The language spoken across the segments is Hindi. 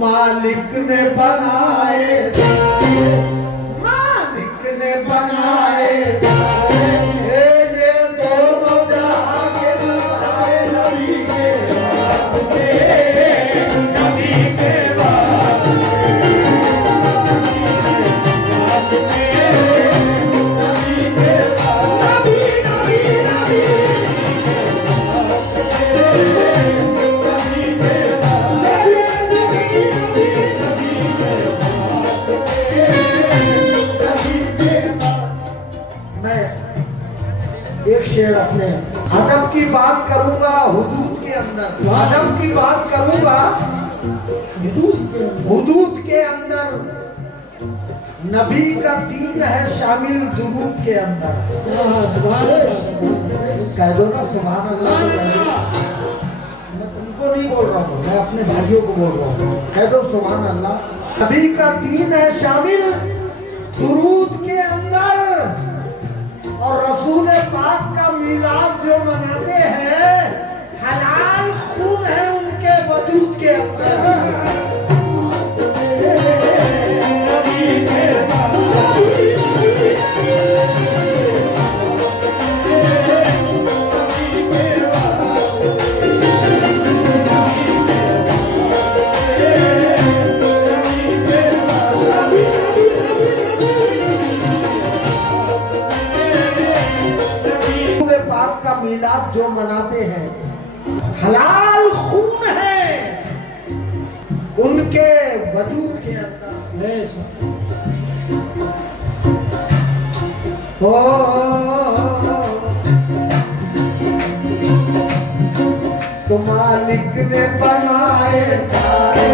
मालिक ने बनाए सारे, मालिक ने बनाए सारे, ये दोनों जहां के नजारे नबी के वास्ते, नबी के वास्ते, नबी के वास्ते, नबी नबी एक शेर अपने अदब की बात करूंगा हुदूद के अंदर, अदब की बात करूंगा हुदूद के अंदर, नबी का दीन है शामिल दुरूद के अंदर। कह दो ना सुभान अल्लाह। मैं तुमको नहीं बोल रहा हूँ, मैं अपने भाइयों को बोल रहा हूँ। कह दो सुभान अल्लाह। नबी का दीन है शामिल दुरूद के अंदर, और रसूल पाक का मिलाद जो मनाते हैं हलाल खून है उनके वजूद के अंदर। मिलाद जो मनाते हैं हलाल खून है उनके वजूद के अंदर। तो मालिक ने बनाए सारे,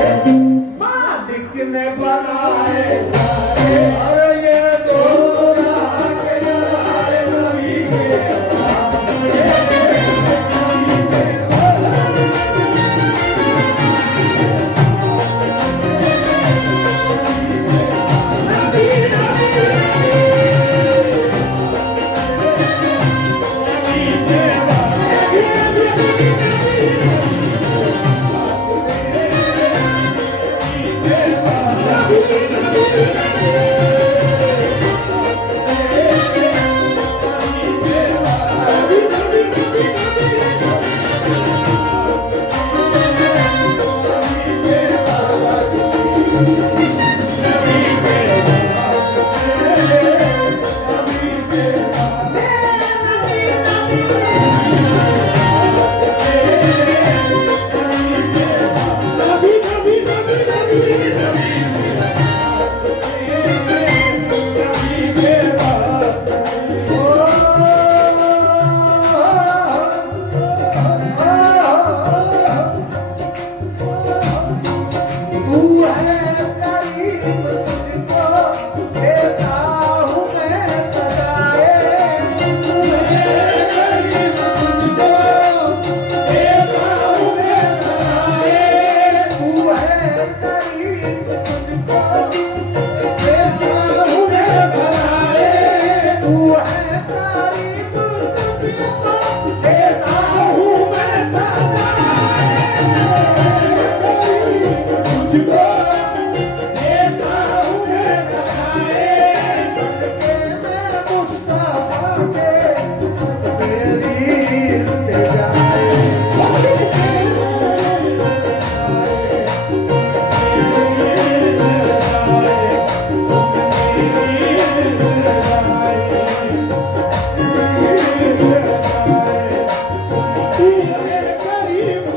मालिक ने बनाए सारे, अरे ये दोनों जहां के नजारे नबी के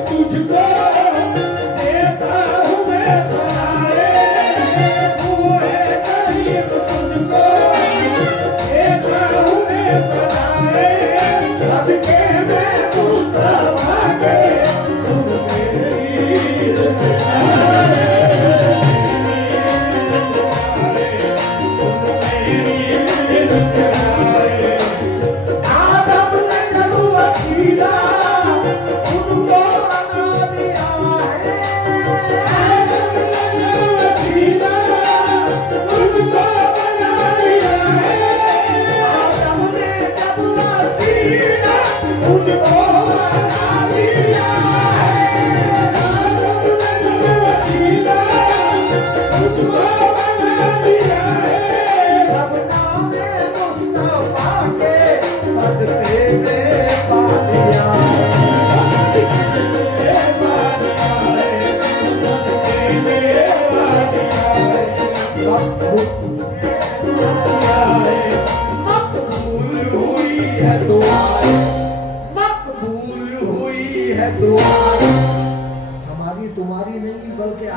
तुझको देता हूँ मैं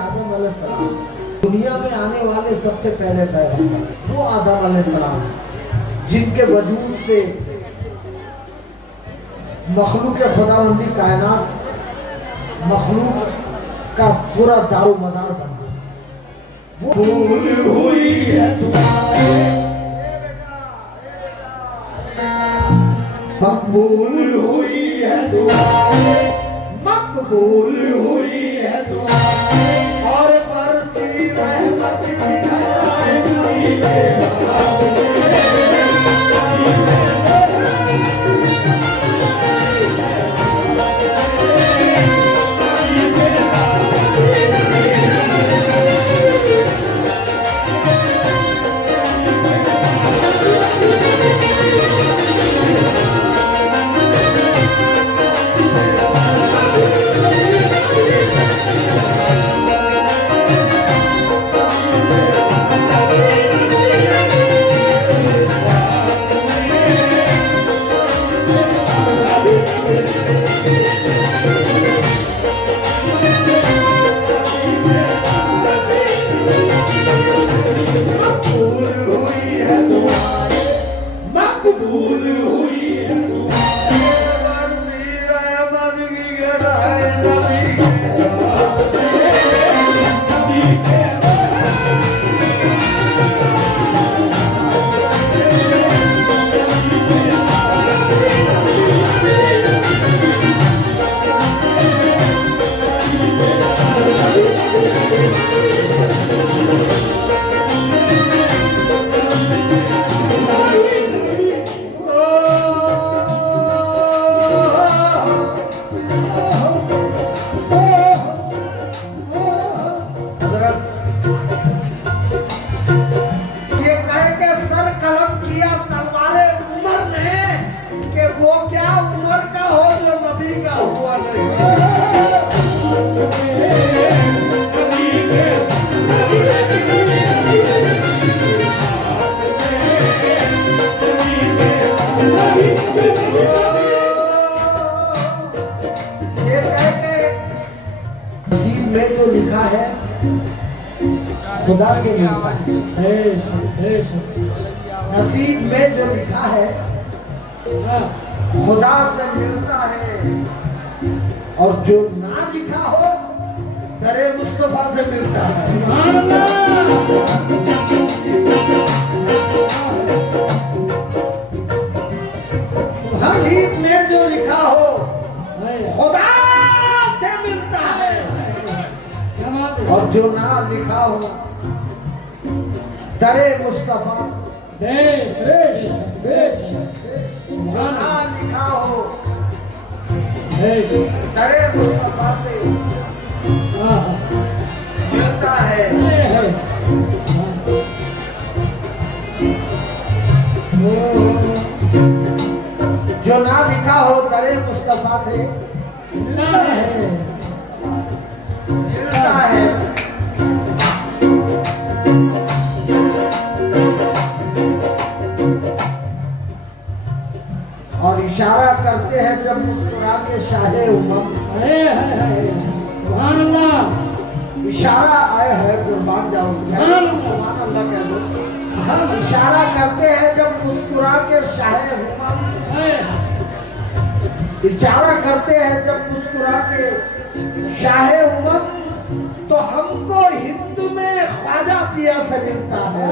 आदम अलैहिस्सलाम, दुनिया में आने वाले सबसे पहले पैगंबर वो आदम अलैहिस्सलाम, जिनके वजूद से मखलूक खुदाबंदी कायनात, मखलूक का पूरा दारो मदार बना। कबूल हुई है दुआएं, मकबूल हुई है दुआएं, मकबूल हुई है दुआएं, और बरसी रहमत की धाराएं नबी के हवाले। कबूल हुई है में जो लिखा है खुदा से मिलता है, नसीब में जो लिखा है खुदा से मिलता है, और जो ना लिखा हो दरे मुस्तफा से मिलता है। नसीब में जो लिखा हो खुदा से मिलता है, और जो ना लिखा हो दरे मुस्तफा जो ना लिखा हो दरे मुस्तफा से मिलता है। जो ना लिखा हो दरे मुस्तफा से मिलता है, मिलता है। और इशारा करते हैं जब मुस्कुरा के शाहे उमम, इशारा आया है कुर्बान जाओ सुभान अल्लाह कह दो। हम इशारा करते हैं जब मुस्कुरा के शाहे उमम, इशारा करते हैं जब मुस्कुरा के शाहे उमम, तो हमको हिंद में ख्वाजा पिया से मिलता है।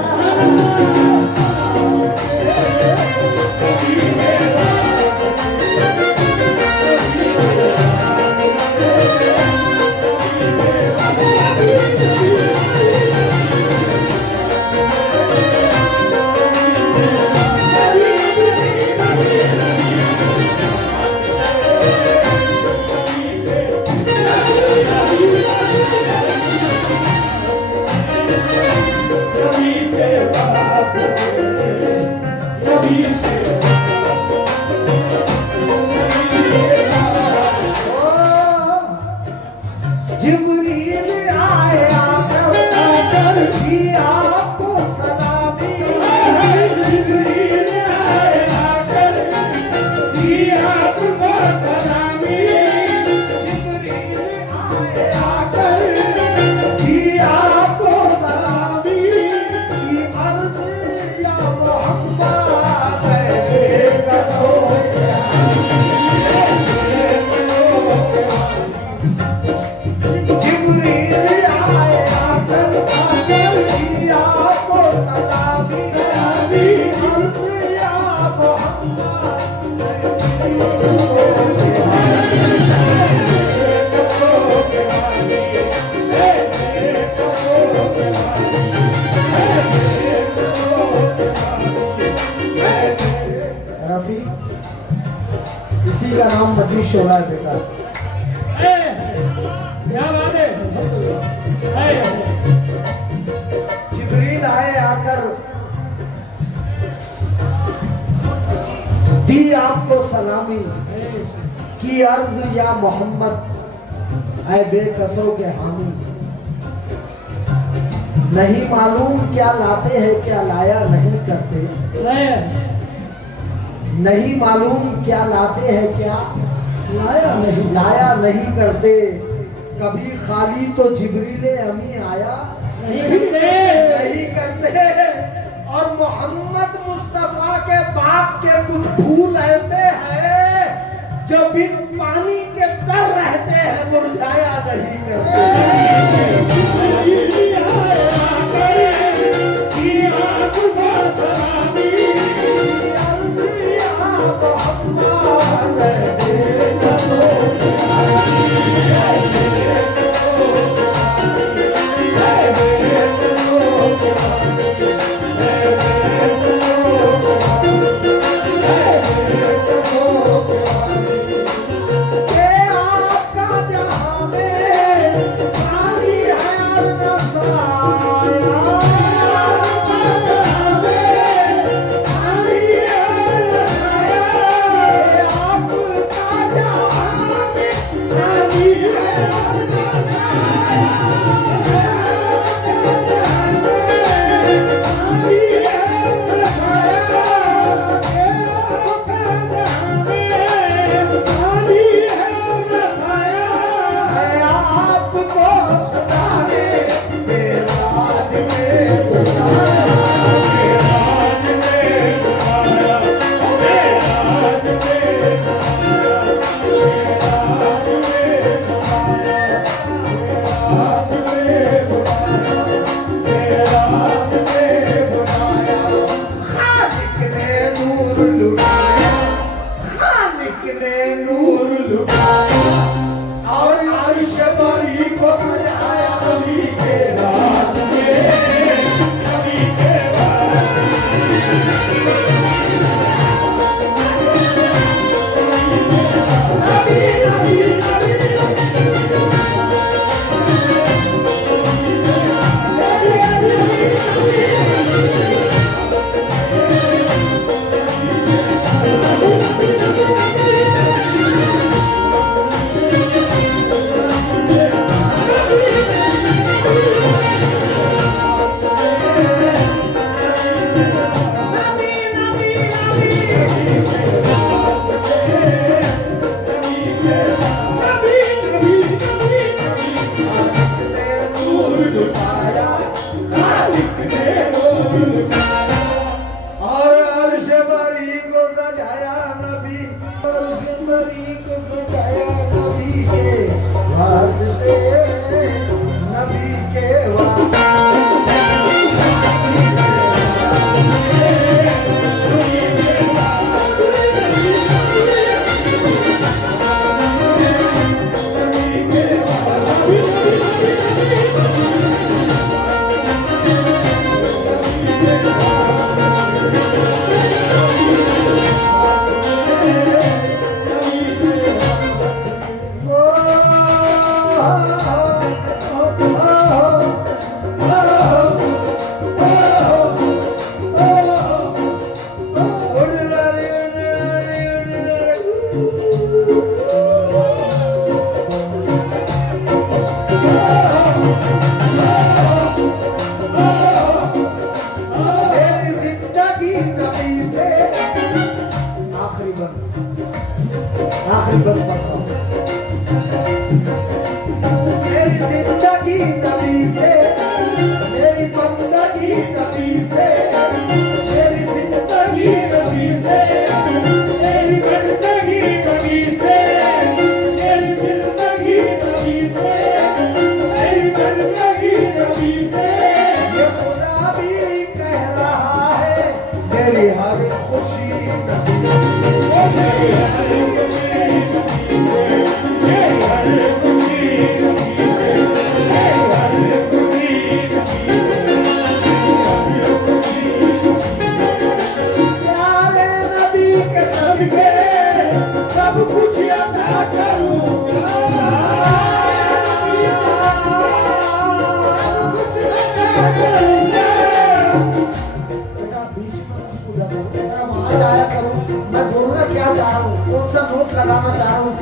नबी के किसी का नाम मतीश हो रहा है बेटा। क्या बात है? जिब्रील आए, आकर दी आपको सलामी की अर्ज या मोहम्मद ऐ बेकसों के हामी। नहीं मालूम क्या लाते हैं क्या लाया नहीं करते, नहीं मालूम क्या लाते हैं क्या लाया नहीं करते। कभी खाली तो जिब्रीले अमी आया नहीं करते। और मोहम्मद मुस्तफा के बाप के कुछ फूल ऐसे हैं जो बिन पानी के तर रहते हैं, मुरझाया नहीं करते।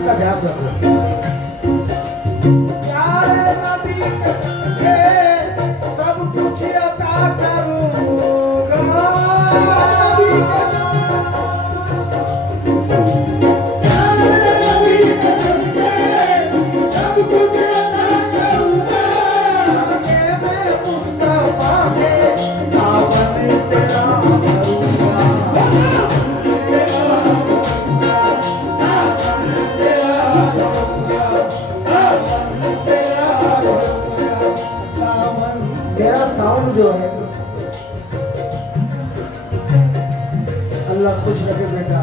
का ध्यान रखो। प्यारे नबी के सब कुछ अता करूंगा, तेरा साउंड जो है अल्लाह खुश रखे बेटा।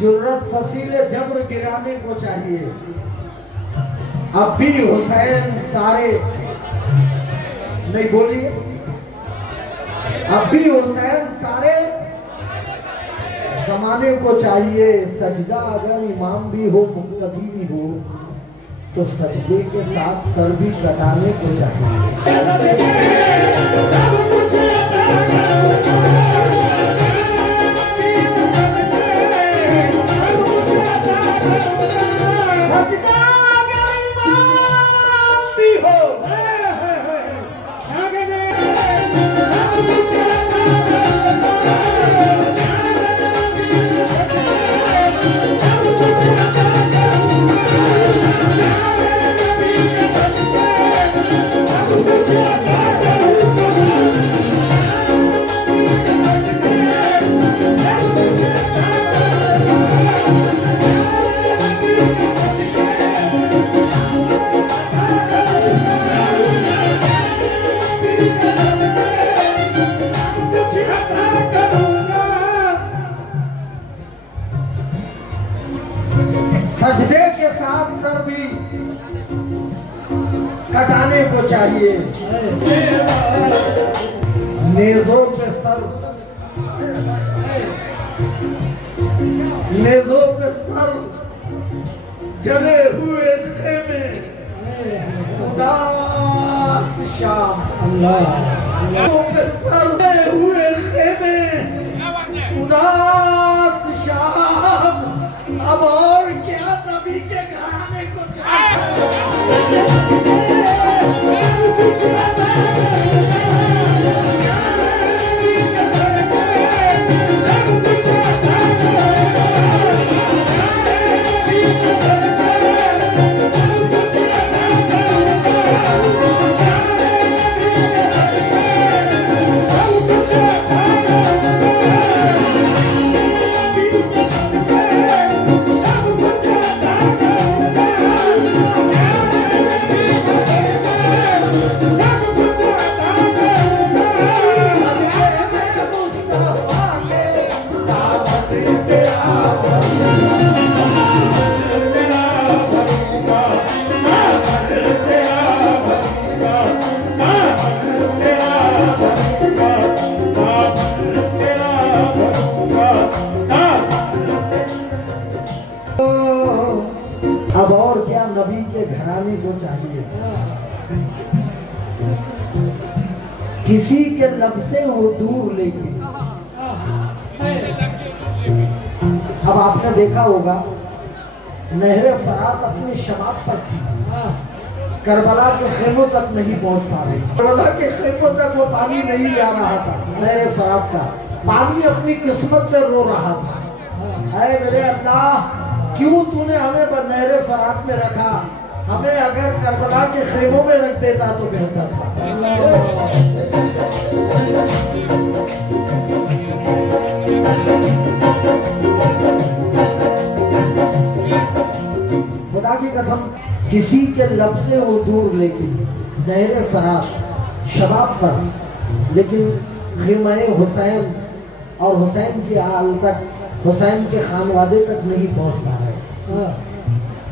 जुर्रत फसीले जब्र गिराने को चाहिए। अब भी हुसैन सारे नहीं बोलिए, अब भी हुसैन सारे जमाने को चाहिए। सजदा अगर इमाम भी हो मुक्तदी भी हो तो सजदे के साथ सर भी कटाने को चाहिए। सजदे के साथ सर भी कटाने को चाहिए। नेज़ों पे सर, नेज़ों पे सर जले हुए खेमे उदास शाम, नेज़ों पे सर जले हुए खेमे उदास शाम। अब और क्या नबी के घराने को अब और क्या नबी के घराने को चाहिए। किसी के लब से वो दूर लेके, अब आपने देखा होगा नहर फरात अपने शबाब पर थी, करबला के खेमों तक नहीं पहुंच पा रही। करबला के खेमों तक वो पानी नहीं आ रहा था। नहर फरात का पानी अपनी किस्मत पे रो रहा था। ऐ मेरे अल्लाह, क्यों तूने हमें नहर फरात में रखा? हमें अगर करबला के खेमों में रख देता तो बेहतर था। खुदा की कसम, किसी के लब से वो दूर लेके नहर फरात शबाब पर, लेकिन ग़िमाए हुसैन और हुसैन की आल तक, हुसैन के खानवादे तक नहीं पहुंच पा रहे।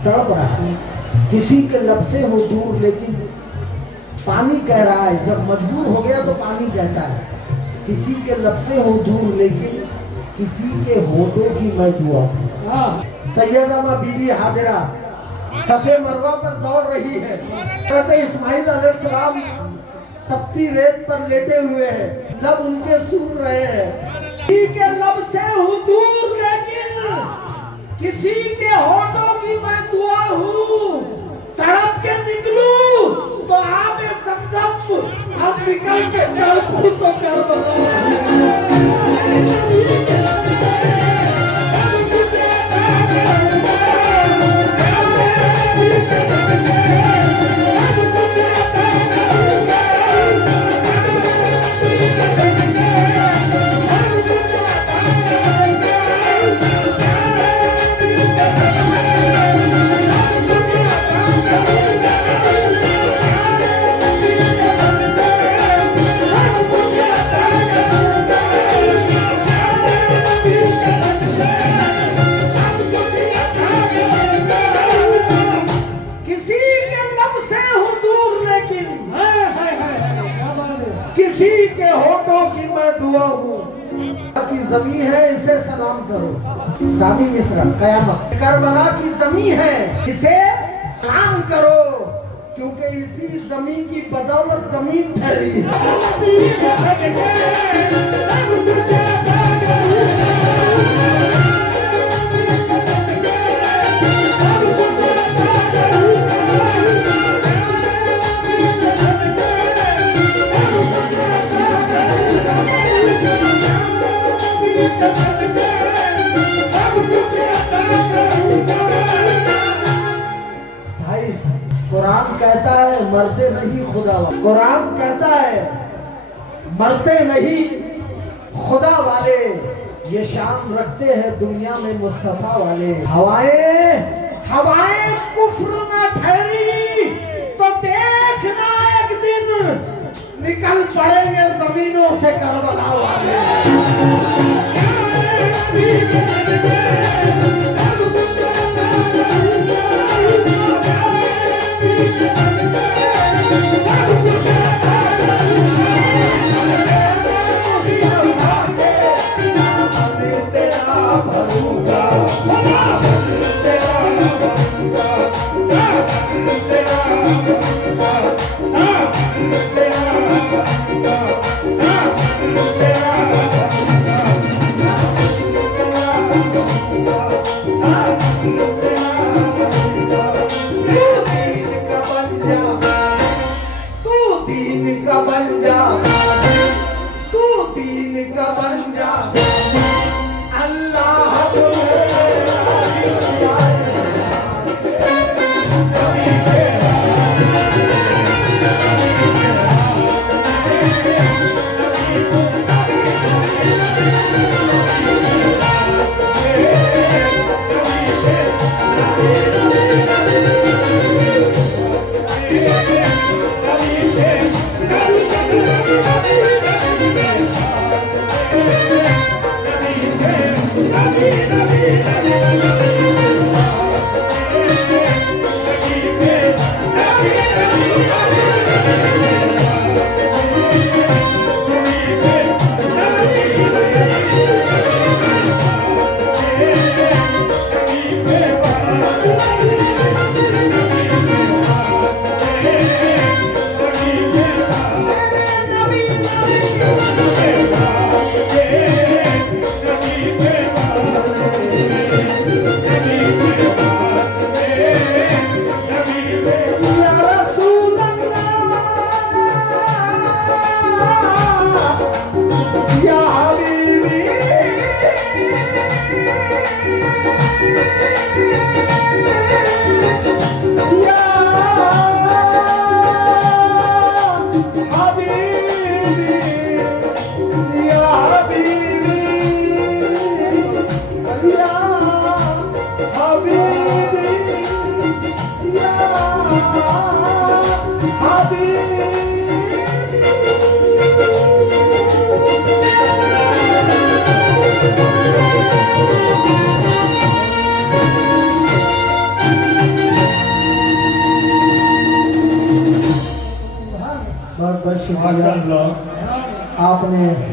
तड़प रहा है, किसी के लब से हो दूर लेकिन पानी कह रहा है। जब मजबूर हो गया तो पानी कहता है, किसी के लब से हो दूर लेकिन किसी के होठों की मैं दुआ हूं। सैयदा बीबी हाजिरा सफे मरवा पर दौड़ रही है। हज़रत इस्माइल अलैहिस्सलाम तपती रेत पर लेटे हुए हैं, लब उनके सूख रहे हैं। किसी के लब से हूँ दूर लेकिन किसी के होठों की मैं दुआ हूँ। तड़प के निकलूं तो आबे ज़मज़म और निकल के चलूं तो करबला। किसी के होठों की मैं दुआ हूँ। की जमीन है इसे सलाम करो। सामी मिश्रा कयामत। करबला की जमीन है इसे सलाम करो, क्योंकि इसी जमीन की बदौलत जमीन ठहरी भाई। कुरान कहता है मरते नहीं खुदा वाले। कुरान कहता है मरते नहीं खुदा वाले, ये शान रखते हैं दुनिया में मुस्तफा वाले। हवाएं हवाएं कुफ्र न ठहरी तो देखना एक दिन निकल पड़ेंगे जमीनों से करबला वाले। शुक्रिया माशाअल्लाह। आपने